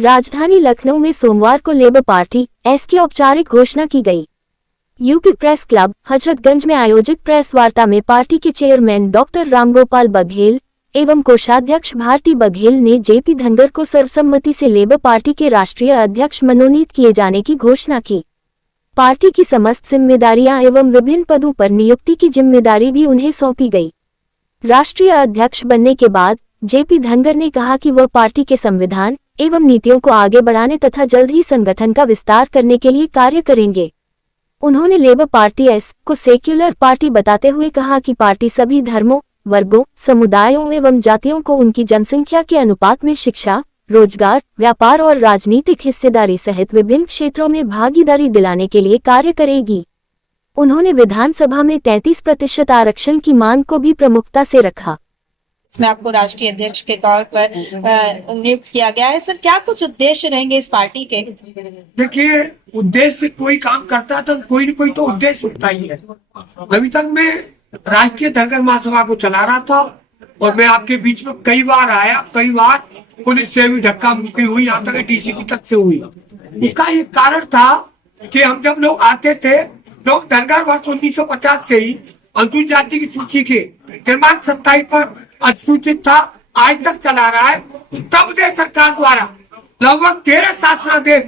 राजधानी लखनऊ में सोमवार को लेबर पार्टी एस की औपचारिक घोषणा की गई। यूपी प्रेस क्लब हजरतगंज में आयोजित प्रेस वार्ता में पार्टी के चेयरमैन डॉक्टर रामगोपाल बघेल एवं कोषाध्यक्ष भारती बघेल ने जेपी धनगर को सर्वसम्मति से लेबर पार्टी के राष्ट्रीय अध्यक्ष मनोनीत किए जाने की घोषणा की। पार्टी की समस्त जिम्मेदारियां एवं विभिन्न पदों पर नियुक्ति की जिम्मेदारी भी उन्हें सौंपी गई। राष्ट्रीय अध्यक्ष बनने के बाद जेपी धनगर ने कहा कि वह पार्टी के संविधान एवं नीतियों को आगे बढ़ाने तथा जल्द ही संगठन का विस्तार करने के लिए कार्य करेंगे। उन्होंने लेबर पार्टी एस को सेक्युलर पार्टी बताते हुए कहा कि पार्टी सभी धर्मों, वर्गों, समुदायों एवं जातियों को उनकी जनसंख्या के अनुपात में शिक्षा, रोजगार, व्यापार और राजनीतिक हिस्सेदारी सहित विभिन्न क्षेत्रों में भागीदारी दिलाने के लिए कार्य करेगी। उन्होंने विधानसभा में 33% आरक्षण की मांग को भी प्रमुखता से रखा। इसमें आपको राष्ट्रीय अध्यक्ष के तौर पर नियुक्त किया गया है। सर, क्या कुछ उद्देश्य रहेंगे इस पार्टी के? देखिए, उद्देश्य कोई काम करता तो कोई न कोई तो उद्देश्य होता ही है। अभी तक मैं राष्ट्रीय धनगर महासभा को चला रहा था और मैं आपके बीच में कई बार आया, कई बार पुलिस से भी धक्का मुक्की हुई, यहाँ तक डीसीपी तक से हुई। इसका एक कारण था कि हम जब लोग आते थे, लोग धनगर वर्ष 1950 से ही अनुसूचित जाति की सूची के क्रमांक 27 पर अनुसूचित था, आज तक चला रहा है। उत्तर प्रदेश सरकार द्वारा लगभग 13 शासनादेश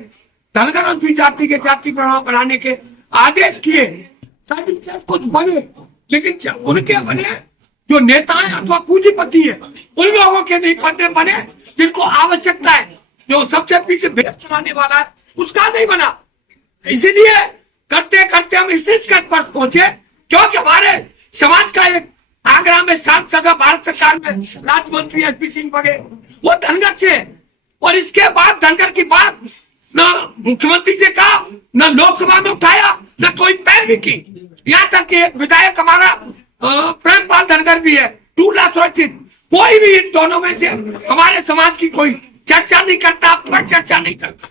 धनगर अनुसूचित जाति के जाति प्रमाण बनाने के आदेश किए। सर्टिफिकेट कुछ बने, लेकिन उनके बने जो नेता हैं अथवा पूंजीपति है, उन लोगों के नहीं बने जिनको आवश्यकता है। जो सबसे पीछे भेद चलाने वाला है उसका नहीं बना। इसीलिए करते करते हम इस निष्कर्ष पर पहुंचे, क्योंकि हमारे समाज का एक आगरा में सांसद भारत सरकार में राज्य मंत्री एसपी सिंह बघेल, वो धनगर थे। और इसके बाद धनगर की बात न मुख्यमंत्री से कहा, न लोकसभा में उठाया, न कोई पैरवी की। यहाँ तक कि विधायक हमारा प्रेमपाल धनगर भी है, टूला सुरक्षित। कोई भी इन दोनों में से हमारे समाज की कोई चर्चा नहीं करता, पर चर्चा नहीं करता।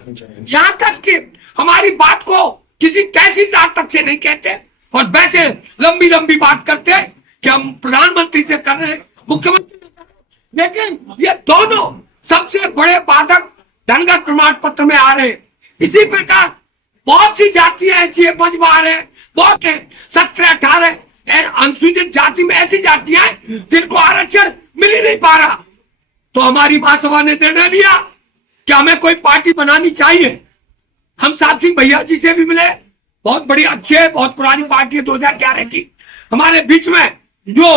यहाँ तक कि हमारी बात को किसी तहसीलदार तक से नहीं कहते और वैसे लंबी लंबी बात करते हैं कि हम प्रधानमंत्री से कर रहे हैं, मुख्यमंत्री से कर रहे हैं। लेकिन ये दोनों सबसे बड़े बाधक धनगर प्रमाण पत्र में आ रहे हैं। इसी प्रकार बहुत सी जातियां ऐसी है, मजबार है, बहुत है, 17-18 अनुसूचित जाति में ऐसी जातियां हैं जिनको आरक्षण मिल ही नहीं पा रहा। तो हमारी महासभा ने निर्णय लिया कि हमें कोई पार्टी बनानी चाहिए। हम साहब सिंह भैया जी से भी मिले, बहुत बड़ी अच्छी है, बहुत पुरानी पार्टी है, 2011 की। हमारे बीच में जो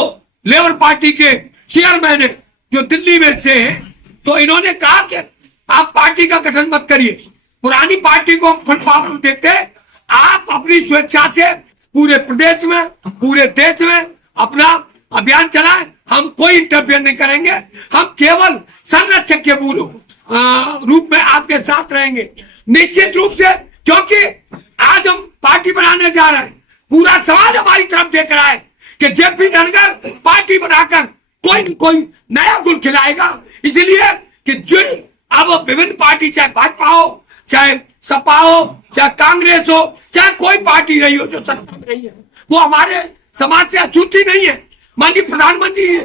लेबर पार्टी के चेयरमैन है, जो दिल्ली में से है, तो इन्होंने कहा कि आप पार्टी का गठन मत करिए, पुरानी पार्टी को हम फुल पावर देते हैं, आप अपनी स्वेच्छा से पूरे प्रदेश में, पूरे देश में अपना अभियान चलाएं, हम कोई इंटरफेयर नहीं करेंगे, हम केवल संरक्षक के रूप में आपके साथ रहेंगे। निश्चित रूप से, क्योंकि आज हम पार्टी बनाने जा रहे हैं, पूरा समाज हमारी तरफ देख रहा है कि जेपी धनगर पार्टी बनाकर कोई न कोई नया गुल खिलाएगा। इसलिए कि जो अब विभिन्न पार्टी, चाहे भाजपा हो, चाहे सपा हो, चाहे कांग्रेस हो, चाहे कोई पार्टी रही हो जो सत्ता में रही है, वो हमारे समाज से अछूती नहीं है। माननीय प्रधानमंत्री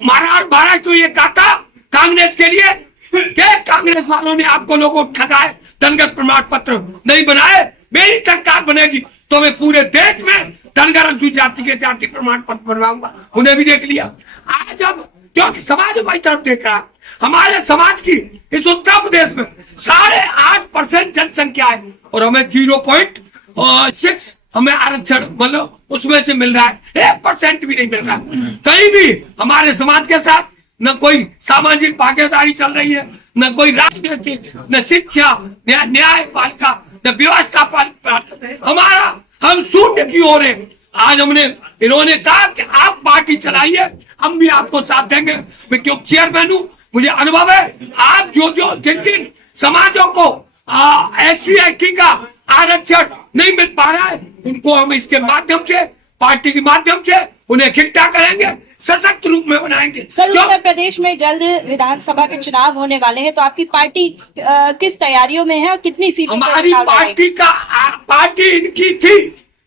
महाराष्ट्र में ये कहा था कांग्रेस के लिए कि कांग्रेस वालों ने आपको लोगों ठगाए, धनगर प्रमाण पत्र नहीं बनाए, मेरी सरकार बनेगी तो मैं पूरे देश में धनगर अनुसूचित जाति के जाति प्रमाण पत्र बनवाऊंगा। उन्हें भी देख लिया। आज अब क्योंकि समाज हमारी तरफ देख रहा है, हमारे समाज की इस उत्तर प्रदेश में 8.5% जनसंख्या है और हमें 0.6 हमें आरक्षण मतलब उसमें से मिल रहा है, 1% भी नहीं मिल रहा है। कहीं भी हमारे समाज के साथ न कोई सामाजिक भागीदारी चल रही है, न कोई राजनीतिक, न शिक्षा, न्यायपालिका, न व्यवस्था पालिका, हमारा हम शून्य की ओर है। आज इन्होंने कहा कि आप पार्टी चलाइए, हम भी आपको साथ देंगे। मैं क्यों चेयरमैन हूँ, मुझे अनुभव है। आप जिन जिन समाजों को SC/ST का आरक्षण नहीं मिल पा रहा है, उनको हम इसके माध्यम से, पार्टी के माध्यम से उन्हें इकट्ठा करेंगे, सशक्त रूप में बनाएंगे। सर, उत्तर प्रदेश में जल्द विधानसभा के चुनाव होने वाले हैं, तो आपकी पार्टी किस तैयारियों में है और कितनी सीटें? हमारी पार्टी इनकी थी,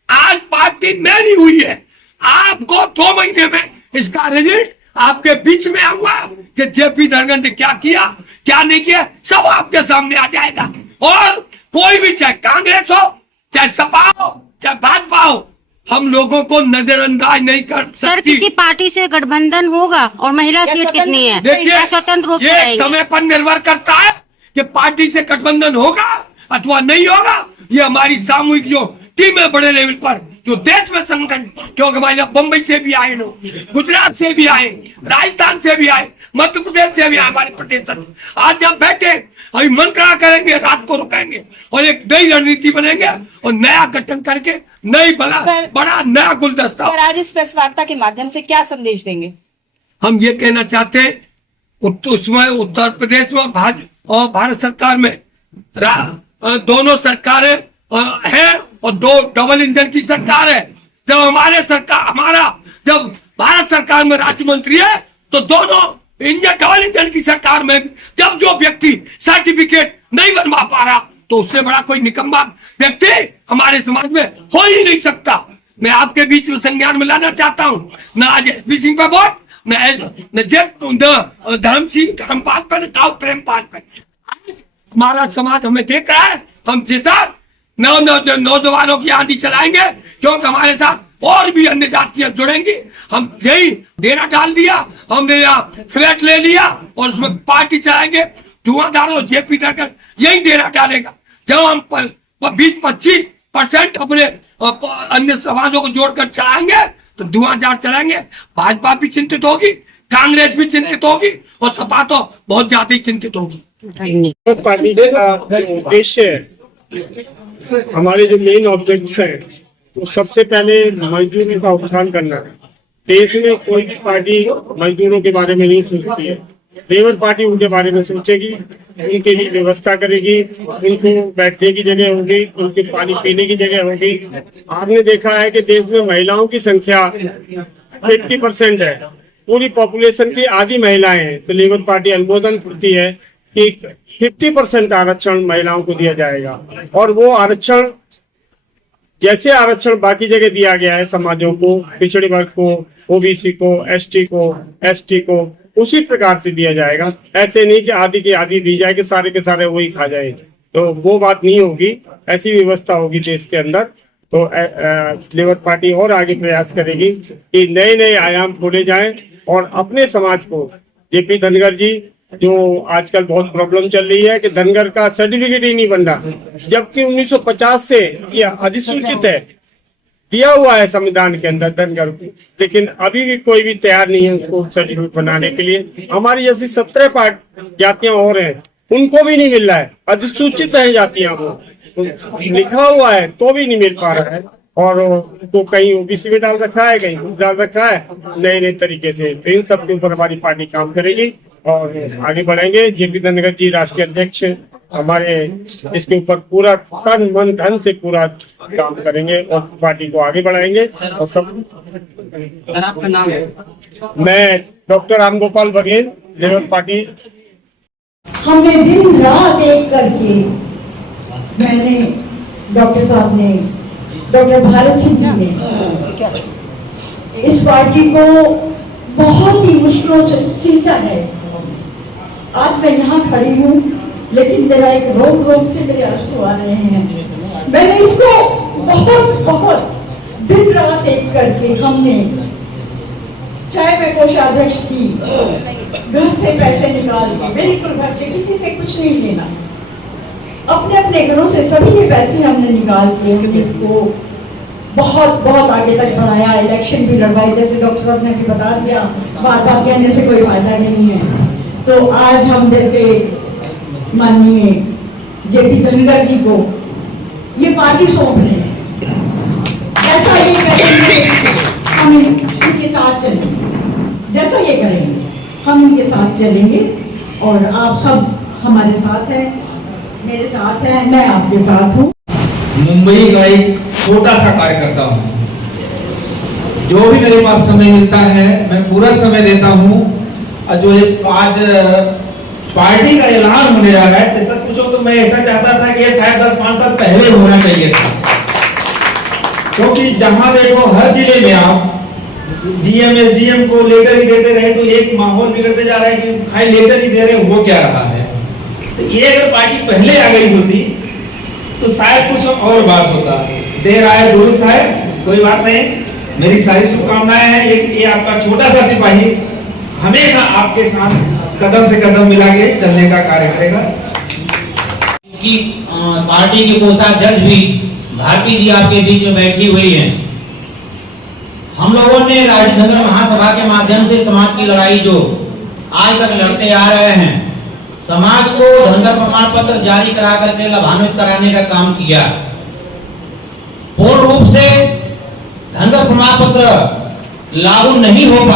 आज पार्टी मेरी हुई है। आपको 2 महीने में इसका रिजल्ट आपके बीच में आऊंगा कि जेपी धनगर ने क्या किया क्या नहीं किया, सब आपके सामने आ जाएगा। और कोई भी, चाहे कांग्रेस हो, चाहे सपा हो, चाहे भाजपा हो, हम लोगों को नजरअंदाज नहीं कर सकती। सर, किसी पार्टी से गठबंधन होगा और महिला सीट कितनी है? देखिए, स्वतंत्र रूप से ये रहेंगे। समय पर निर्भर करता है कि पार्टी से गठबंधन होगा अथवा नहीं होगा। ये हमारी सामूहिक जो टीम है बड़े लेवल पर, जो देश में संगठन, क्योंकि हमारे यहाँ बम्बई से भी आए लोग, गुजरात से भी आए, राजस्थान से भी आए, मध्य प्रदेश से भी आए हमारे प्रदेश अध्यक्ष। आज जब बैठे अभी मंत्रणा करेंगे, रात को रुकेंगे और एक नई रणनीति बनेंगे और नया गठन करके नई बड़ा नया गुलदस्ता। सर, आज इस प्रेस वार्ता के माध्यम से क्या संदेश देंगे? हम ये कहना चाहते हैं, उसमें उत्तर प्रदेश में भाजपा और भारत सरकार में दोनों सरकारें हैं और दो डबल इंजन की सरकार है। जब जब भारत सरकार में राज्य मंत्री है तो दोनों डबल इंजन की सरकार में जब जो व्यक्ति सर्टिफिकेट नहीं बनवा पा रहा तो उससे बड़ा कोई निकम्मा व्यक्ति हमारे समाज में हो ही नहीं सकता। मैं आपके बीच में संज्ञान में लाना चाहता हूँ, न आज एसपी सिंह पे वोट, न धर्मपाल पे, न काऊ प्रेमपाल पे। हमारा समाज हमें देख रहा है, हम जिस नौजवानों की आंधी चलाएंगे क्योंकि हमारे साथ और भी अन्य जातियां जुड़ेंगी। हम यही डेरा डाल दिया, हमने यहाँ फ्लैट ले लिया और उसमें पार्टी चलाएंगे। धुआंधार और जेपी धनगर यही डेरा डालेगा। जब हम 20-25% अपने अन्य समाजों को जोड़कर चलाएंगे तो धुआंधार चलाएंगे। भाजपा भी चिंतित होगी, कांग्रेस भी चिंतित होगी और सपा तो बहुत ज्यादा ही चिंतित होगी। पार्टी का उद्देश्य, हमारे जो मेन ऑब्जेक्ट्स हैं, तो सबसे पहले मजदूरों का उत्थान करना है। देश में कोई भी पार्टी मजदूरों के बारे में नहीं सोचती है। लेबर पार्टी उनके बारे में सोचेगी, उनके लिए व्यवस्था करेगी, उनको बैठने की जगह होगी, उनके पानी पीने की जगह होगी। आपने देखा है कि देश में महिलाओं की संख्या 50% है, पूरी पॉपुलेशन की आधी महिलाएं हैं। तो लेबर पार्टी अनुमोदन करती है कि 50% आरक्षण महिलाओं को दिया जाएगा और वो आरक्षण जैसे आरक्षण बाकी जगह दिया गया है समाजों को, पिछड़े वर्ग को, ओबीसी को, एसटी को, एसटी को, उसी प्रकार से दिया जाएगा। ऐसे नहीं कि आधी की आधी दी जाए कि सारे के सारे वही खा जाए, तो वो बात नहीं होगी। ऐसी व्यवस्था होगी देश के अंदर। तो लेबर पार्टी और आगे प्रयास करेगी कि नए नए आयाम खोले जाएं और अपने समाज को, जेपी धनगर जी जो आजकल बहुत प्रॉब्लम चल रही है कि धनगर का सर्टिफिकेट ही नहीं बन रहा, जबकि 1950 से यह अधिसूचित है, दिया हुआ है संविधान के अंदर धनगर को, लेकिन अभी भी कोई भी तैयार नहीं है उसको सर्टिफिकेट बनाने के लिए। हमारी जैसी 17 जातियां और हैं, उनको भी नहीं मिल रहा है, अधिसूचित है जातियां, वो लिखा हुआ है तो भी नहीं मिल पा रहा है। और तो कहीं ओबीसी में डाल रखा है, कहीं डाल रखा है, नए नए तरीके से। तो इन सब के ऊपर हमारी पार्टी काम करेगी और आगे बढ़ेंगे। जेपी धनगर जी राष्ट्रीय अध्यक्ष हमारे इसके ऊपर पूरा तन मन धन से पूरा काम करेंगे और पार्टी को आगे बढ़ाएंगे। और सब आपका नाम है? मैं doctor Ramgopal Baghel, labour party. हमने दिन रात एक करके, मैंने, डॉक्टर साहब ने, डॉक्टर भारत सिंह जी ने इस पार्टी को बहुत ही मुश्किलों से सींचा है। आज मैं यहाँ खड़ी हूँ, लेकिन मेरा एक रोज से मेरे आंसू आ रहे हैं। मैंने इसको बहुत दिन रात एक करके, हमने, चाहे मैं कोषाध्यक्ष थी, घर से पैसे निकाल के, बिल्कुल घर से, किसी से कुछ नहीं लेना, अपने अपने घरों से सभी के पैसे हमने निकाल के इसको बहुत आगे तक बढ़ाया। इलेक्शन भी लड़वाई, जैसे डॉक्टर साहब ने भी बता दिया, बात कहने से कोई फायदा नहीं है। तो आज हम जैसे माननीय जेपी धनगर जी को ये पार्टी सौंप रहे हैं, जैसा ये करेंगे हम इनके साथ चलेंगे, जैसा ये करेंगे हम इनके साथ चलेंगे। और आप सब हमारे साथ हैं, मेरे साथ हैं, मैं आपके साथ हूँ। मुंबई का एक छोटा सा कार्यकर्ता हूँ, जो भी मेरे पास समय मिलता है मैं पूरा समय देता हूँ। और जो एक आज पार्टी का ऐलान होने जा रहा है, सच पूछो तो मैं ऐसा चाहता था कि ये शायद 10-5 साल पहले होना चाहिए था, क्योंकि जहां देखो हर जिले में आप डीएम एसडीएम को लेकर ही देते रहे तो एक माहौल बिगड़ते जा रहा है कि खाली लेकर ही दे रहे हो क्या रहा है। तो ये अगर पार्टी पहले आ गई होती तो शायद कुछ और बात होता। देर आए दुरुस्त है, कोई बात नहीं। मेरी सारी शुभकामनाएं हैं। ये आपका छोटा सा सिपाही हमेशा आपके साथ कदम से कदम मिला के चलने का कार्य करेगा। कि पार्टी के कोषाध्यक्ष भी भारती जी आपके बीच में बैठी हुई हैं। हम लोगों ने राजनगर महासभा के माध्यम से समाज की लड़ाई जो आज तक लड़ते आ रहे हैं, समाज को धनगर प्रमाण पत्र जारी करा करके लाभान्वित कराने का काम किया। पूर्ण रूप से धनगर प्रमाण पत्र लागू नहीं हो पाया।